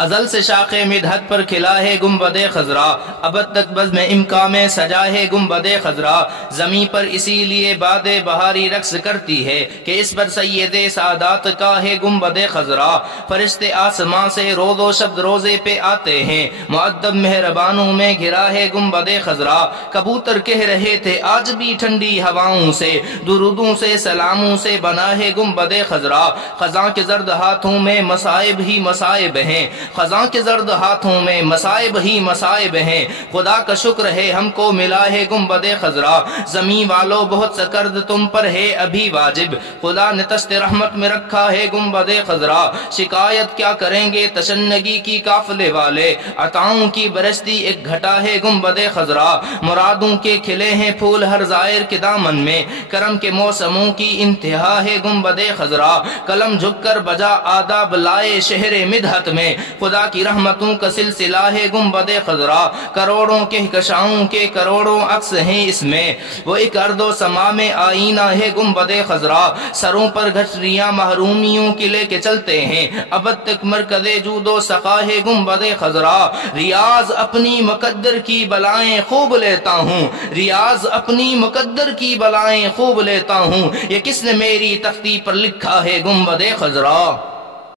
ازل سے شاخ مدحت پر کھلا ہے گنبد خضرا، ابد تک بزم امکا میں سجا ہے گنبد خضرا، زمین پر اسی لیے باد بہاری رقص کرتی ہے کہ اس پر سید سادات کا ہے گنبد خضرا، فرشتے آسمان سے روز و شب روزے پہ آتے ہیں، مؤدب مہربانوں میں گھرا ہے گنبد خضرا، کبوتر کہہ رہے تھے آج بھی ٹھنڈی ہواؤں سے، درودوں سے سلاموں سے بنا ہے گنبد خضرا، خزاں کے زرد ہاتھوں میں مصائب ہی مصائب ہیں، خزاں کے زرد ہاتھوں میں مصائب ہی مصائب ہیں، خدا کا شکر ہے ہم کو ملا ہے گنبد خضرا، زمین والو بہت سکرد تم پر ہے ابھی واجب، خدا نے تشت رحمت میں رکھا ہے گنبد خضرا، شکایت کیا کریں گے تشنگی کی قافلے والے، عطاؤں کی برستی ایک گھٹا ہے گنبد خضرا، مرادوں کے کھلے ہیں پھول ہر زائر کے دامن میں، کرم کے موسموں کی انتہا ہے گنبد خضرا، قلم جھک کر بجا آداب لائے شہر مدحت میں، خدا کی رحمتوں کا سلسلہ ہے گنبد خضرا، کروڑوں کہکشاؤں کے کروڑوں عکس ہیں اس میں، وہ ایک ارض و سما میں آئینہ ہے گنبد خضرا، سروں پر گھٹریاں محرومیوں کی لے کے چلتے ہیں، ابد تک مرکز جود و سخا ہے گنبد خضرا، ریاض اپنی مقدر کی بلائیں خوب لیتا ہوں، ریاض اپنی مقدر کی بلائیں خوب لیتا ہوں، یہ کس نے میری تختی پر لکھا ہے گنبد خضرا۔